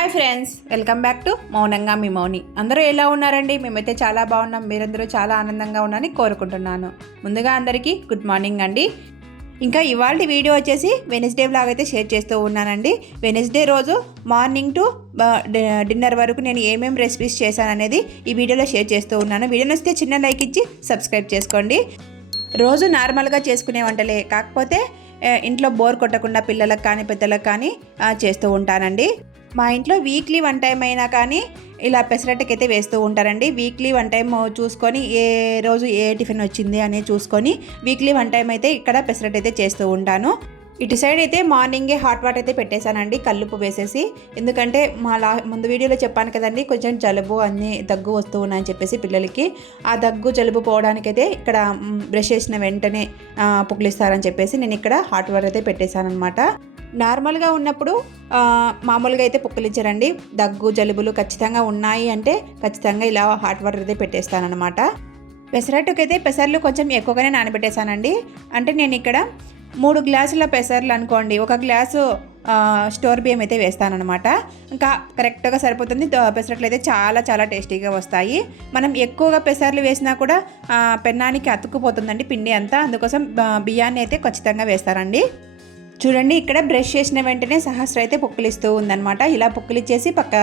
Hi friends, welcome back to మౌనంగా మీ మౌని. అందరూ ఎలా ఉన్నారండి? మేమైతే చాలా బాగున్నాం. మీరందరూ చాలా ఆనందంగా ఉన్నారని కోరుకుంటున్నాను. ముందుగా అందరికీ గుడ్ మార్నింగ్ అండి. ఇంకా ఇవాళ వీడియో వచ్చేసి వెనస్డే వ్లాగ్ అయితే షేర్ చేస్తూ ఉన్నానండి. వెనస్డే రోజు మార్నింగ్ టు డిన్నర్ వరకు నేను ఏమేమి రెసిపీస్ చేశాననేది ఈ వీడియోలో షేర్ చేస్తూ ఉన్నాను. వీడియో నచ్చితే చిన్న లైక్ ఇచ్చి సబ్స్క్రైబ్ చేసుకోండి. రోజు నార్మల్గా చేసుకునే వంటలే, కాకపోతే ఇంట్లో బోర్ కొట్టకుండా పిల్లలకు కానీ పెద్దలకు కానీ చేస్తూ ఉంటానండి. మా ఇంట్లో వీక్లీ 1 టైం అయినా కానీ ఇలా పెసరట్టుకి అయితే వేస్తూ ఉంటారండి. వీక్లీ 1 టైం చూసుకొని ఏ రోజు ఏ టిఫిన్ వచ్చింది అనేది చూసుకొని వీక్లీ 1 టైం అయితే ఇక్కడ పెసరట్టు అయితే చేస్తూ ఉంటాను. ఇటు సైడ్ అయితే మార్నింగే హాట్ వాటర్ అయితే పెట్టేశానండి, కల్లుప్పు వేసేసి. ఎందుకంటే ముందు వీడియోలో చెప్పాను కదండి, కొంచెం జలుబు అన్నీ దగ్గు వస్తూ ఉన్నాయని చెప్పేసి పిల్లలకి. ఆ దగ్గు జలుబు పోవడానికైతే ఇక్కడ బ్రష్ చేసిన వెంటనే పుక్కిలిస్తారని చెప్పేసి నేను ఇక్కడ హాట్ వాటర్ అయితే పెట్టేశాను అనమాట. నార్మల్గా ఉన్నప్పుడు మామూలుగా అయితే పుక్కిలించరండి. దగ్గు జలుబులు ఖచ్చితంగా ఉన్నాయి అంటే ఖచ్చితంగా ఇలా హాట్ వాటర్ అయితే పెట్టేస్తానమాట. పెసరట్టుకైతే పెసర్లు కొంచెం ఎక్కువగానే నానబెట్టేశానండి. అంటే నేను ఇక్కడ 3 గ్లాసుల పెసర్లు అనుకోండి, 1 గ్లాసు స్టోర్ బియ్యం అయితే వేస్తానన్నమాట. ఇంకా కరెక్ట్గా సరిపోతుంది. పెసరట్లు అయితే చాలా చాలా టేస్టీగా వస్తాయి. మనం ఎక్కువగా పెసర్లు వేసినా కూడా పెన్నానికి అతుక్కుపోతుందండి పిండి అంతా. అందుకోసం బియ్యాన్ని అయితే ఖచ్చితంగా వేస్తారండి. చూడండి, ఇక్కడ బ్రష్ చేసిన వెంటనే సహస్ర అయితే పుక్కిలిస్తూ ఉందన్నమాట. ఇలా పుక్కిలిచ్చేసి పక్క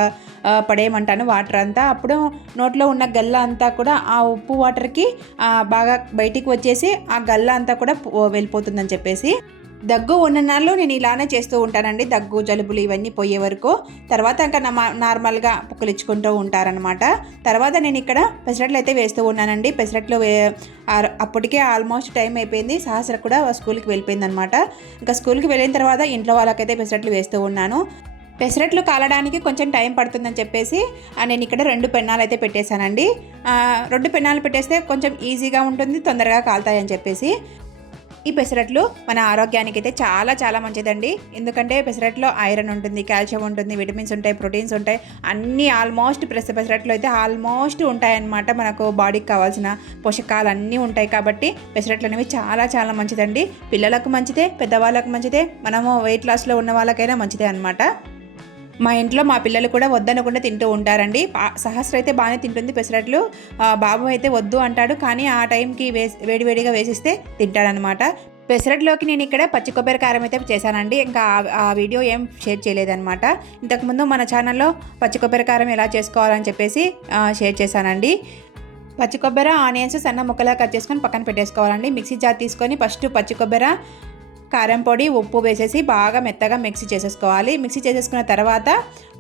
పడేయమంటాను వాటర్ అంతా. అప్పుడు నోట్లో ఉన్న గల్ల అంతా కూడా ఆ ఉప్పు వాటర్కి బాగా బయటికి వచ్చేసి ఆ గల్ల అంతా కూడా వెళ్ళిపోతుందని చెప్పేసి. దగ్గు ఉన్న నాళ్ళు నేను ఇలానే చేస్తూ ఉంటానండి, దగ్గు జలుబులు ఇవన్నీ పోయే వరకు. తర్వాత ఇంకా నార్మల్గా పుక్కిలించుకుంటూ ఉంటారనమాట. తర్వాత నేను ఇక్కడ పెసరట్లు అయితే వేస్తూ ఉన్నానండి. పెసరట్లు అప్పటికే ఆల్మోస్ట్ టైం అయిపోయింది. సహస్ర కూడా స్కూల్కి వెళ్ళిపోయింది అనమాట. ఇంకా స్కూల్కి వెళ్ళిన తర్వాత ఇంట్లో వాళ్ళకైతే పెసరట్లు వేస్తూ ఉన్నాను. పెసరట్లు కాలడానికి కొంచెం టైం పడుతుందని చెప్పేసి నేను ఇక్కడ 2 పెన్నాలు అయితే పెట్టేశానండి. 2 పెన్నాలు పెట్టేస్తే కొంచెం ఈజీగా ఉంటుంది, తొందరగా కాలుతాయని చెప్పేసి. ఈ పెసరట్లు మన ఆరోగ్యానికి అయితే చాలా చాలా మంచిదండి. ఎందుకంటే పెసరట్లో ఐరన్ ఉంటుంది, కాల్షియం ఉంటుంది, విటమిన్స్ ఉంటాయి, ప్రోటీన్స్ ఉంటాయి, అన్నీ ఆల్మోస్ట్ పెసరట్లు అయితే ఆల్మోస్ట్ ఉంటాయన్నమాట. మనకు బాడీకి కావాల్సిన పోషకాలు అన్నీ ఉంటాయి. కాబట్టి పెసరట్లు అనేవి చాలా చాలా మంచిదండి. పిల్లలకు మంచిదే, పెద్దవాళ్ళకు మంచిదే, మనము వెయిట్ లాస్లో ఉన్న వాళ్ళకైనా మంచిదే అనమాట. మా ఇంట్లో మా పిల్లలు కూడా వద్దనకుండా తింటూ ఉంటారండి. సహస్ర అయితే బాగానే తింటుంది పెసరట్లు. బాబు అయితే వద్దు అంటాడు, కానీ ఆ టైంకి వేడివేడిగా వేసిస్తే తింటాడనమాట. పెసరట్లోకి నేను ఇక్కడ పచ్చి కొబ్బరి కారం అయితే చేశానండి. ఇంకా ఆ వీడియో ఏం షేర్ చేయలేదన్నమాట. ఇంతకుముందు మన ఛానల్లో పచ్చి కొబ్బరి కారం ఎలా చేసుకోవాలని చెప్పేసి షేర్ చేశానండి. పచ్చి కొబ్బరి ఆనియన్స్ సన్న ముక్కలా కట్ చేసుకొని పక్కన పెట్టేసుకోవాలండి. మిక్సీ జార్ తీసుకొని ఫస్ట్ పచ్చి కొబ్బరి, కారం పొడి, ఉప్పు వేసేసి బాగా మెత్తగా మిక్సీ చేసేసుకోవాలి. మిక్సీ చేసేసుకున్న తర్వాత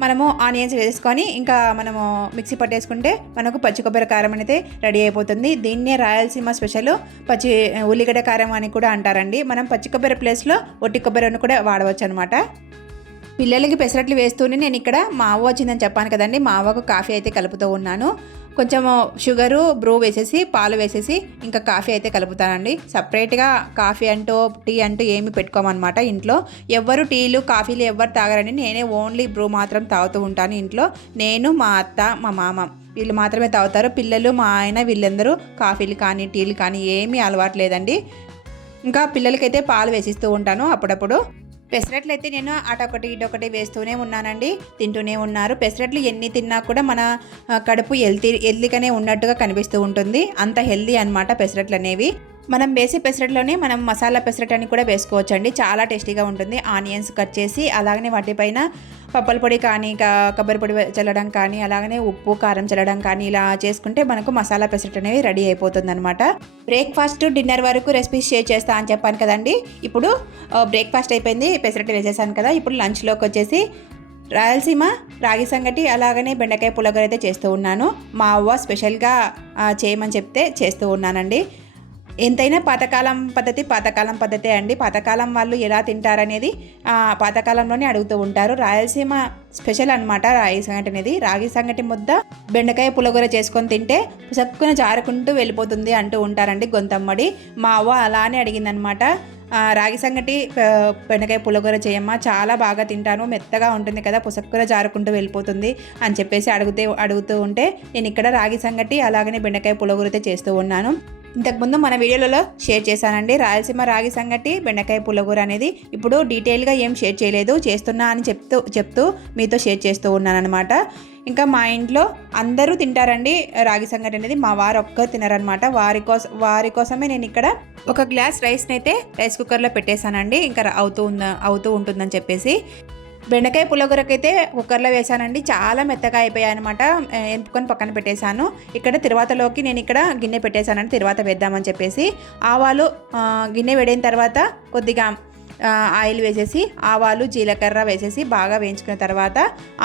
మనము ఆనియన్స్ వేసుకొని ఇంకా మనము మిక్సీ పట్టేసుకుంటే మనకు పచ్చి కొబ్బరి కారం అనేది రెడీ అయిపోతుంది. దీన్నే రాయలసీమ స్పెషల్ పచ్చి ఉల్లిగడ్డ కారం అని కూడా అంటారండి. మనం పచ్చి కొబ్బరి ప్లేస్లో ఒట్టి కొబ్బరిని కూడా వాడవచ్చు అనమాట. పిల్లలకి పెసరట్లు వేస్తూనే నేను ఇక్కడ మా అవ్వ వచ్చిందని చెప్పాను కదండి, మా అవ్వకు కాఫీ అయితే కలుపుతూ ఉన్నాను. కొంచెం షుగరు, బ్రూ వేసేసి పాలు వేసేసి ఇంకా కాఫీ అయితే కలుపుతానండి. సపరేట్గా కాఫీ అంటూ టీ అంటూ ఏమి పెట్టుకోమన్నమాట. ఇంట్లో ఎవ్వరు టీలు కాఫీలు ఎవ్వరు తాగరండి. నేనే ఓన్లీ బ్రూ మాత్రం తాగుతూ ఉంటాను ఇంట్లో. నేను, మా అత్త, మా మామ వీళ్ళు మాత్రమే తాగుతారు. పిల్లలు, మా ఆయన వీళ్ళందరూ కాఫీలు కానీ టీలు కానీ ఏమీ అలవాటు లేదండి. ఇంకా పిల్లలకైతే పాలు వేసిస్తూ ఉంటాను అప్పుడప్పుడు. పెసరట్లు అయితే నేను అటొకటి ఇటొకటి వేస్తూనే ఉన్నానండి, తింటూనే ఉన్నారు. పెసరట్లు ఎన్ని తిన్నా కూడా మన కడుపు హెల్తీగానే ఉన్నట్టుగా కనిపిస్తూ ఉంటుంది. అంత హెల్తీ అనమాట పెసరట్లు అనేవి. మనం వేసే పెసరట్లోనే మనం మసాలా పెసరట్ అని కూడా వేసుకోవచ్చండి, చాలా టేస్టీగా ఉంటుంది. ఆనియన్స్ కట్ చేసి అలాగనే వాటిపైన పప్పల పొడి కానీ కొబ్బరి పొడి చల్లడం కానీ అలాగనే ఉప్పు కారం చల్లడం కానీ ఇలా చేసుకుంటే మనకు మసాలా పెసరట్ అనేవి రెడీ అయిపోతుంది అనమాట. బ్రేక్ఫాస్ట్ డిన్నర్ వరకు రెసిపీస్ షేర్ చేస్తా అని చెప్పాను కదండి. ఇప్పుడు బ్రేక్ఫాస్ట్ అయిపోయింది, పెసరట్ వేసేసాను కదా. ఇప్పుడు లంచ్లోకి వచ్చేసి రాయలసీమ రాగి సంగటి అలాగనే బెండకాయ పులిహోర అయితే చేస్తూ ఉన్నాను. మా అవ్వ స్పెషల్గా చేయమని చెప్తే చేస్తూ ఉన్నానండి. ఎంతైనా పాతకాలం పద్ధతే అండి. పాతకాలం వాళ్ళు ఎలా తింటారనేది పాతకాలంలోనే అడుగుతూ ఉంటారు. రాయలసీమ స్పెషల్ అనమాట రాగి సంగటి అనేది. రాగి సంగటి ముద్ద బెండకాయ పులిహోర చేసుకొని తింటే చక్కున జారుకుంటూ వెళ్ళిపోతుంది అంటూ ఉంటారండి గొంతమ్మడి. మా అవ్వ అలానే అడిగిందనమాట, రాగి సంగటి బెండకాయ పులిహోర చేయమ్మా, చాలా బాగా తింటాను, మెత్తగా ఉంటుంది కదా, పుసక్కున జారుకుంటూ వెళ్ళిపోతుంది అని చెప్పేసి అడుగుతూ ఉంటే నేను ఇక్కడ రాగి సంగటి అలాగనే బెండకాయ పులిహోర అయితే చేస్తూ ఉన్నాను. ఇంతకుముందు మన వీడియోలలో షేర్ చేశానండి రాయలసీమ రాగి సంగటి బెండకాయ పుల్లగూర అనేది. ఇప్పుడు డీటెయిల్గా ఏం షేర్ చేయలేదు, చేస్తున్నా అని చెప్తూ మీతో షేర్ చేస్తూ ఉన్నాను అనమాట. ఇంకా మా ఇంట్లో అందరూ తింటారండి రాగి సంగటి అనేది, మా వారు ఒక్కరు తినరనమాట. వారి కోసమే నేను ఇక్కడ ఒక గ్లాస్ రైస్ని అయితే రైస్ కుక్కర్లో పెట్టేశానండి, ఇంకా అవుతూ ఉంటుందని చెప్పేసి. బెండకాయ పుల్లగూరకైతే కుక్కర్లో వేసానండి, చాలా మెత్తగా అయిపోయాయి అనమాట. ఎంపుకొని పక్కన పెట్టేశాను. ఇక్కడ తిరువాతలోకి నేను ఇక్కడ గిన్నె పెట్టేశానండి, తిరువాత వేద్దామని చెప్పేసి. ఆవాలు గిన్నె వేడిన తర్వాత కొద్దిగా ఆయిల్ వేసేసి ఆవాలు జీలకర్ర వేసేసి బాగా వేయించుకున్న తర్వాత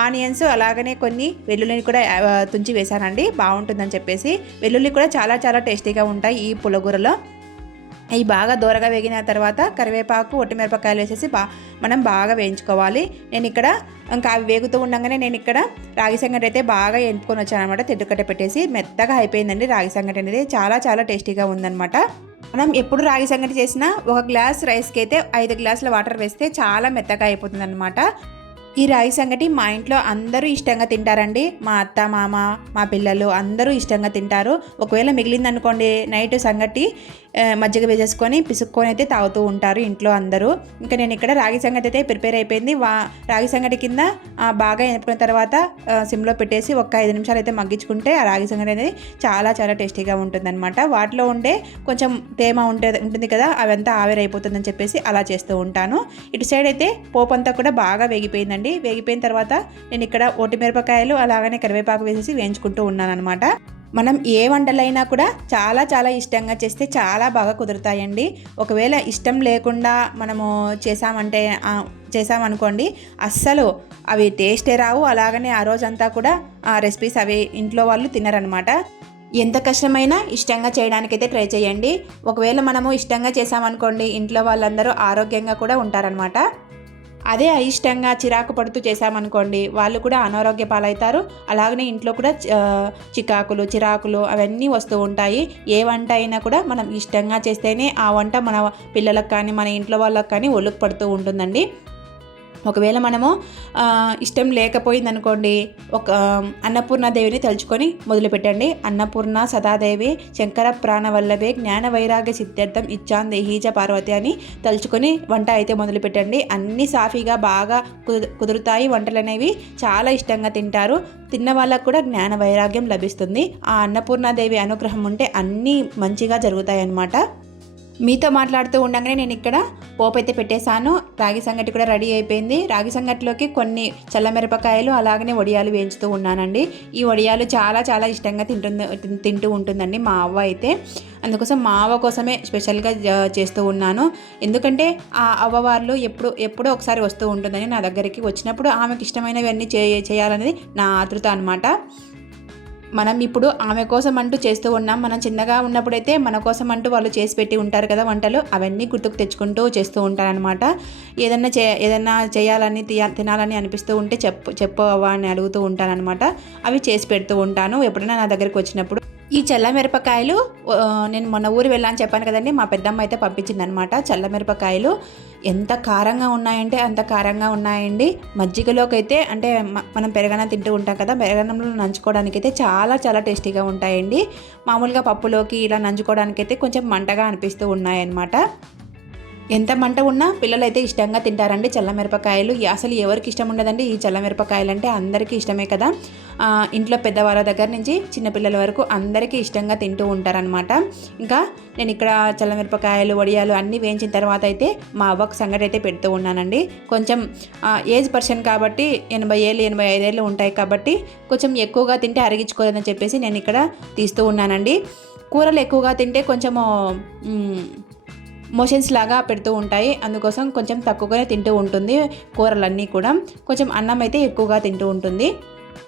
ఆనియన్స్ అలాగనే కొన్ని వెల్లుల్లిని కూడా తుంచి వేసానండి, బాగుంటుందని చెప్పేసి. వెల్లుల్లి కూడా చాలా చాలా టేస్టీగా ఉంటాయి ఈ పుల్లగూరలో. ఇవి బాగా దూరగా వేగిన తర్వాత కరివేపాకు ఒట్టిమిరపకాయలు వేసేసి మనం బాగా వేయించుకోవాలి. నేను ఇక్కడ ఇంకా అవి వేగుతూ ఉండగానే నేను ఇక్కడ రాగి సంగటి అయితే బాగా ఎంపుకొని వచ్చాను అనమాట. తెడ్డుకట్ట పెట్టేసి మెత్తగా అయిపోయిందండి రాగి సంగటి అనేది, చాలా చాలా టేస్టీగా ఉందన్నమాట. మనం ఎప్పుడు రాగి సంగటి చేసినా ఒక గ్లాస్ రైస్కి అయితే 5 గ్లాసుల వాటర్ వేస్తే చాలా మెత్తగా అయిపోతుంది అనమాట. ఈ రాగి సంగటి మా ఇంట్లో అందరూ ఇష్టంగా తింటారండి, మా అత్త మామ మా పిల్లలు అందరూ ఇష్టంగా తింటారు. ఒకవేళ మిగిలిందనుకోండి నైట్ సంగటి మజ్జిగ వేసేసుకొని పిసుక్కొని అయితే తాగుతూ ఉంటారు ఇంట్లో అందరూ. ఇంకా నేను ఇక్కడ రాగి సంగటి అయితే ప్రిపేర్ అయిపోయింది. రాగి సంగటి కింద బాగా ఎనుపుకున్న తర్వాత సిమ్లో పెట్టేసి ఒక 5 నిమిషాలు అయితే మగ్గించుకుంటే ఆ రాగి సంగటి అనేది చాలా చాలా టేస్టీగా ఉంటుందన్నమాట. వాటిలో ఉండే కొంచెం తేమ ఉంటుంది కదా, అవంతా ఆవిరైపోతుందని చెప్పేసి అలా చేస్తూ ఉంటాను. ఇటు సైడ్ అయితే పోపు అంతా కూడా బాగా వేగిపోయిందండి. వేగిపోయిన తర్వాత నేను ఇక్కడ ఒట్టిమిరపకాయలు అలాగనే కరివేపాకు వేసేసి వేయించుకుంటూ ఉన్నాను అనమాట. మనం ఏ వంటలైనా కూడా చాలా చాలా ఇష్టంగా చేస్తే చాలా బాగా కుదురుతాయండి. ఒకవేళ ఇష్టం లేకుండా మనము చేసామనుకోండి అస్సలు అవి టేస్టే రావు, అలాగనే ఆ రోజంతా కూడా ఆ రెసిపీస్ అవి ఇంట్లో వాళ్ళు తినరనమాట. ఎంత కష్టమైనా ఇష్టంగా చేయడానికైతే ట్రై చేయండి. ఒకవేళ మనము ఇష్టంగా చేసామనుకోండి ఇంట్లో వాళ్ళందరూ ఆరోగ్యంగా కూడా ఉంటారనమాట. అదే అయిష్టంగా చిరాకు పడుతూ చేసామనుకోండి వాళ్ళు కూడా అనారోగ్య పాలవుతారు. అలాగనే ఇంట్లో కూడా చిరాకులు అవన్నీ వస్తూ ఉంటాయి. ఏ వంట అయినా కూడా మనం ఇష్టంగా చేస్తేనే ఆ వంట మన పిల్లలకు కానీ మన ఇంట్లో వాళ్ళకి కానీ ఒళ్ళుకు పడుతూ ఉంటుందండి. ఒకవేళ మనము ఇష్టం లేకపోయిందనుకోండి ఒక అన్నపూర్ణాదేవిని తలుచుకొని మొదలుపెట్టండి. అన్నపూర్ణ సదాదేవి శంకర ప్రాణవల్లభే జ్ఞాన వైరాగ్య సిద్ధార్థం ఇచ్చాన్ దేహీజ పార్వతి అని తలుచుకొని వంట అయితే మొదలుపెట్టండి. అన్నీ సాఫీగా బాగా కుదురుతాయి. వంటలు అనేవి చాలా ఇష్టంగా తింటారు. తిన్న వాళ్ళకు కూడా జ్ఞాన వైరాగ్యం లభిస్తుంది. ఆ అన్నపూర్ణాదేవి అనుగ్రహం ఉంటే అన్నీ మంచిగా జరుగుతాయి అన్నమాట. మీతో మాట్లాడుతూ ఉండగానే నేను ఇక్కడ పోపు అయితే పెట్టేశాను. రాగి సంగటి కూడా రెడీ అయిపోయింది. రాగి సంగటిలోకి కొన్ని చల్లమిరపకాయలు అలాగనే వడియాలు వేయించుతూ ఉన్నానండి. ఈ వడియాలు చాలా చాలా ఇష్టంగా తింటూ ఉంటుందండి మా అవ్వ అయితే. అందుకోసం మా అవ్వ కోసమే స్పెషల్గా చేస్తూ ఉన్నాను. ఎందుకంటే ఆ అవ్వ వాళ్ళు ఎప్పుడో ఒకసారి వస్తూ ఉంటుందని నా దగ్గరికి వచ్చినప్పుడు ఆమెకు ఇష్టమైనవన్నీ చేయాలనేది నా ఆతృత అనమాట. మనం ఇప్పుడు ఆమె కోసం అంటూ చేస్తూ ఉన్నాం. మనం చిన్నగా ఉన్నప్పుడైతే మన కోసం అంటూ వాళ్ళు చేసి పెట్టి ఉంటారు కదా వంటలు, అవన్నీ గుర్తుకు తెచ్చుకుంటూ చేస్తూ ఉంటారనమాట. ఏదన్నా చేయాలని తినాలని అనిపిస్తూ ఉంటే చెప్పు అవ్వ అని అడుగుతూ ఉంటానన్నమాట. అవి చేసి పెడుతూ ఉంటాను ఎప్పుడైనా నా దగ్గరికి వచ్చినప్పుడు. ఈ చల్లమిరపకాయలు నేను మొన్న ఊరు వెళ్ళాలని చెప్పాను కదండి, మా పెద్దమ్మ అయితే పంపించిందనమాట. చల్లమిరపకాయలు ఎంత కారంగా ఉన్నాయంటే అంత కారంగా ఉన్నాయండి. మజ్జిగలోకి అయితే అంటే మనం పెరగన్నం తింటూ ఉంటాం కదా, పెరగన్నంలో నంచుకోవడానికి అయితే చాలా చాలా టేస్టీగా ఉంటాయండి. మామూలుగా పప్పులోకి ఇలా నంచుకోవడానికైతే కొంచెం మంటగా అనిపిస్తూ ఉన్నాయన్నమాట. ఎంత మంట ఉన్నా పిల్లలు అయితే ఇష్టంగా తింటారండి చల్లమిరపకాయలు. అసలు ఎవరికి ఇష్టం ఉండదండి ఈ చల్లమిరపకాయలు అంటే, అందరికీ ఇష్టమే కదా. ఇంట్లో పెద్దవాళ్ళ దగ్గర నుంచి చిన్నపిల్లల వరకు అందరికీ ఇష్టంగా తింటూ ఉంటారనమాట. ఇంకా నేను ఇక్కడ చల్లమిరపకాయలు వడియాలు అన్నీ వేయించిన తర్వాత అయితే మా అవ్వకు సంగటి అయితే పెడుతూ ఉన్నానండి. కొంచెం ఏజ్ పర్సన్ కాబట్టి 80 ఏళ్ళు 85 ఏళ్ళు ఉంటాయి కాబట్టి కొంచెం ఎక్కువగా తింటే అరిగించుకోలేదని చెప్పేసి నేను ఇక్కడ తీస్తూ ఉన్నానండి. కూరలు ఎక్కువగా తింటే కొంచెము మోషన్స్ లాగా పెడుతూ ఉంటాయి, అందుకోసం కొంచెం తక్కువగానే తింటూ ఉంటుంది. కూరలన్నీ కూడా కొంచెం అన్నం అయితే ఎక్కువగా తింటూ ఉంటుంది.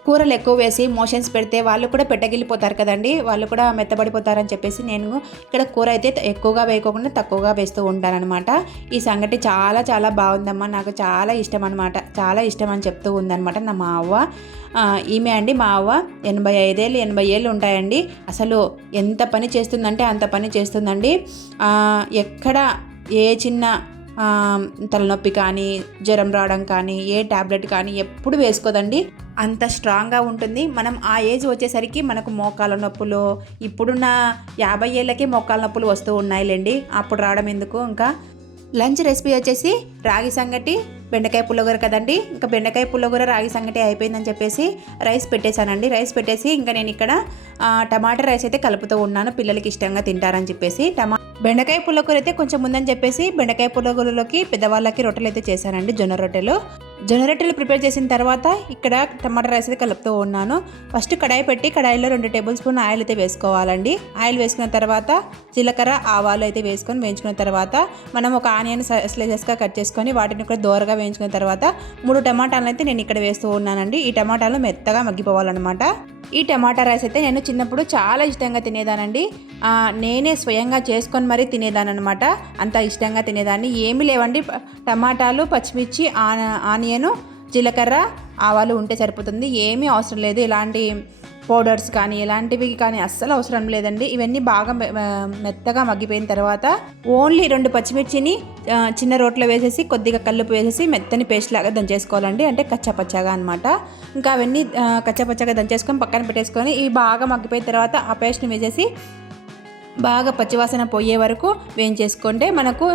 కూరలు ఎక్కువ వేసి మోషన్స్ పెడితే వాళ్ళు కూడా పెట్టగిలిపోతారు కదండి, వాళ్ళు కూడా మెత్తబడిపోతారని చెప్పేసి నేను ఇక్కడ కూర అయితే ఎక్కువగా వేయకోకుండా తక్కువగా వేస్తూ ఉంటానన్నమాట. ఈ సంగటి చాలా చాలా బాగుందమ్మా, నాకు చాలా ఇష్టం అనమాట, చాలా ఇష్టం అని చెప్తూ ఉందన్నమాట మా అవ్వ. ఈమె అండి మా అవ్వ 85 ఏళ్ళు 80 ఏళ్ళు ఉంటాయండి. అసలు ఎంత పని చేస్తుందంటే అంత పని చేస్తుందండి. ఎక్కడ ఏ చిన్న తలనొప్పి కానీ జ్వరం రావడం కానీ ఏ ట్యాబ్లెట్ కానీ ఎప్పుడు వేసుకోదండి. అంత స్ట్రాంగ్గా ఉంటుంది. మనం ఆ ఏజ్ వచ్చేసరికి మనకు మోకాల నొప్పులు, ఇప్పుడున్న 50 ఏళ్ళకే మోకాల నొప్పులు వస్తూ ఉన్నాయిలేండి, అప్పుడు రావడం ఎందుకు. ఇంకా లంచ్ రెసిపీ వచ్చేసి రాగి సంగటి బెండకాయ పుల్లగూర కదండి. ఇంకా బెండకాయ పుల్లగూర రాగి సంగటి అయిపోయిందని చెప్పేసి రైస్ పెట్టేశానండి. రైస్ పెట్టేసి ఇంకా నేను ఇక్కడ టమాటా రైస్ అయితే కలుపుతూ ఉన్నాను, పిల్లలకి ఇష్టంగా తింటారని చెప్పేసి. బెండకాయ పుల్లగూర అయితే కొంచెం ముందని చెప్పేసి బెండకాయ పుల్లగూరలోకి పెద్దవాళ్ళకి రొట్టెలు అయితే చేశానండి, జొన్న రొట్టెలు ప్రిపేర్ చేసిన తర్వాత ఇక్కడ టమాటా రైస్ అయితే కలుపుతూ ఉన్నాను. ఫస్ట్ కడాయి పెట్టి కడాయిలో 2 టేబుల్ స్పూన్ ఆయిల్ అయితే వేసుకోవాలండి. ఆయిల్ వేసుకున్న తర్వాత జీలకర్ర ఆవాలు అయితే వేసుకొని వేయించుకున్న తర్వాత మనం ఒక ఆనియన్ స్లైసెస్గా కట్ చేసుకొని వాటిని కూడా దోరగా వేయించుకున్న తర్వాత 3 టమాటాలను అయితే నేను ఇక్కడ వేస్తూ ఉన్నానండి. ఈ టమాటాలు మెత్తగా మగ్గిపోవాలన్నమాట. ఈ టమాటా రైస్ అయితే నేను చిన్నప్పుడు చాలా ఇష్టంగా తినేదానండి. నేనే స్వయంగా చేసుకొని మరీ తినేదానమాట. అంత ఇష్టంగా తినేదాన్ని. ఏమీ లేవండి, టమాటాలు, పచ్చిమిర్చి, ఆనియను, జీలకర్ర, ఆవాలు ఉంటే సరిపోతుంది. ఏమీ అవసరం లేదు, ఇలాంటి పౌడర్స్ కానీ ఇలాంటివి కానీ అస్సలు అవసరం లేదండి. ఇవన్నీ బాగా మెత్తగా మగ్గిపోయిన తర్వాత ఓన్లీ 2 పచ్చిమిర్చిని చిన్న రోట్లో వేసేసి కొద్దిగా కల్లుపు వేసేసి మెత్తని పేస్ట్ లాగా దంచేసుకోవాలండి, అంటే కచ్చాపచ్చాగా అనమాట. ఇంకా అవన్నీ కచ్చాపచ్చాగా దంచేసుకొని పక్కన పెట్టేసుకొని ఇవి బాగా మగ్గిపోయిన తర్వాత ఆ పేస్ట్ని వేసేసి బాగా పచ్చివాసన పోయే వరకు వేయించేసుకుంటే మనకు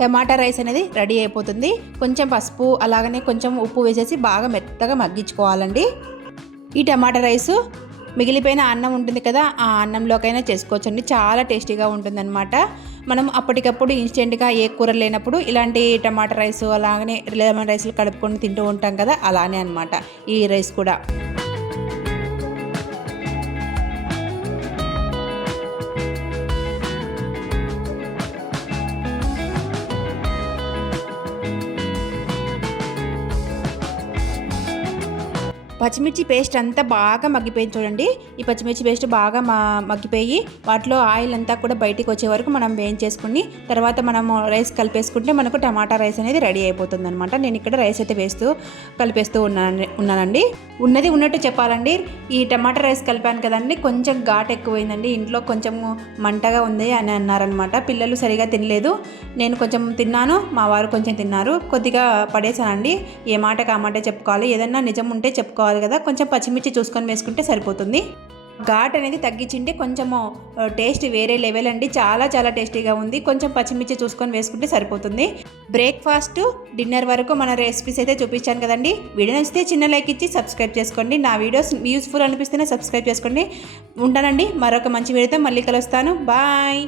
టమాటా రైస్ అనేది రెడీ అయిపోతుంది. కొంచెం పసుపు అలాగనే కొంచెం ఉప్పు వేసేసి బాగా మెత్తగా మగ్గించుకోవాలండి. ఈ టమాటా రైసు మిగిలిపోయిన అన్నం ఉంటుంది కదా, ఆ అన్నంలోకైనా చేసుకోవచ్చండి, చాలా టేస్టీగా ఉంటుందన్నమాట. మనం అప్పటికప్పుడు ఇన్స్టెంట్గా ఏ కూర లేనప్పుడు ఇలాంటి టమాటా రైసు అలాగనే లెమన్ రైస్లు కలుపుకొని తింటూ ఉంటాం కదా, అలానే అనమాట ఈ రైస్ కూడా. పచ్చిమిర్చి పేస్ట్ అంతా బాగా మగ్గిపోయింది చూడండి. ఈ పచ్చిమిర్చి పేస్ట్ బాగా మగ్గిపోయి వాటిలో ఆయిల్ అంతా కూడా బయటికి వచ్చే వరకు మనం వేయించేసుకుని తర్వాత మనము రైస్ కలిపేసుకుంటే మనకు టమాటా రైస్ అనేది రెడీ అయిపోతుంది అనమాట. నేను ఇక్కడ రైస్ అయితే కలిపేస్తూ ఉన్నానండి. ఉన్నది ఉన్నట్టు చెప్పాలండి, ఈ టమాటా రైస్ కలిపాను కదండి, కొంచెం ఘాట్ ఎక్కువైందండి. ఇంట్లో కొంచెం మంటగా ఉంది అని అన్నారనమాట. పిల్లలు సరిగా తినలేదు, నేను కొంచెం తిన్నాను, మా వారు కొంచెం తిన్నారు, కొద్దిగా పడేసానండి. ఏ మాటకు ఆ మాట చెప్పుకోవాలి, ఏదన్నా నిజం ఉంటే చెప్పుకోవాలి కదా. కొంచెం పచ్చిమిర్చి చూసుకొని వేసుకుంటే సరిపోతుంది. ఘాట్ అనేది తగ్గించింటే కొంచెము టేస్ట్ వేరే లెవెల్ అండి, చాలా చాలా టేస్టీగా ఉంది. కొంచెం పచ్చిమిర్చి చూసుకొని వేసుకుంటే సరిపోతుంది. బ్రేక్ఫాస్ట్ డిన్నర్ వరకు మన రెసిపీస్ అయితే చూపించాను కదండి. వీడియో నచ్చితే చిన్న లైక్ ఇచ్చి సబ్స్క్రైబ్ చేసుకోండి. నా వీడియోస్ యూస్ఫుల్ అనిపిస్తేనే సబ్స్క్రైబ్ చేసుకోండి. ఉంటానండి, మరొక మంచి వీడియోతో మళ్ళీ కలుస్తాను. బాయ్.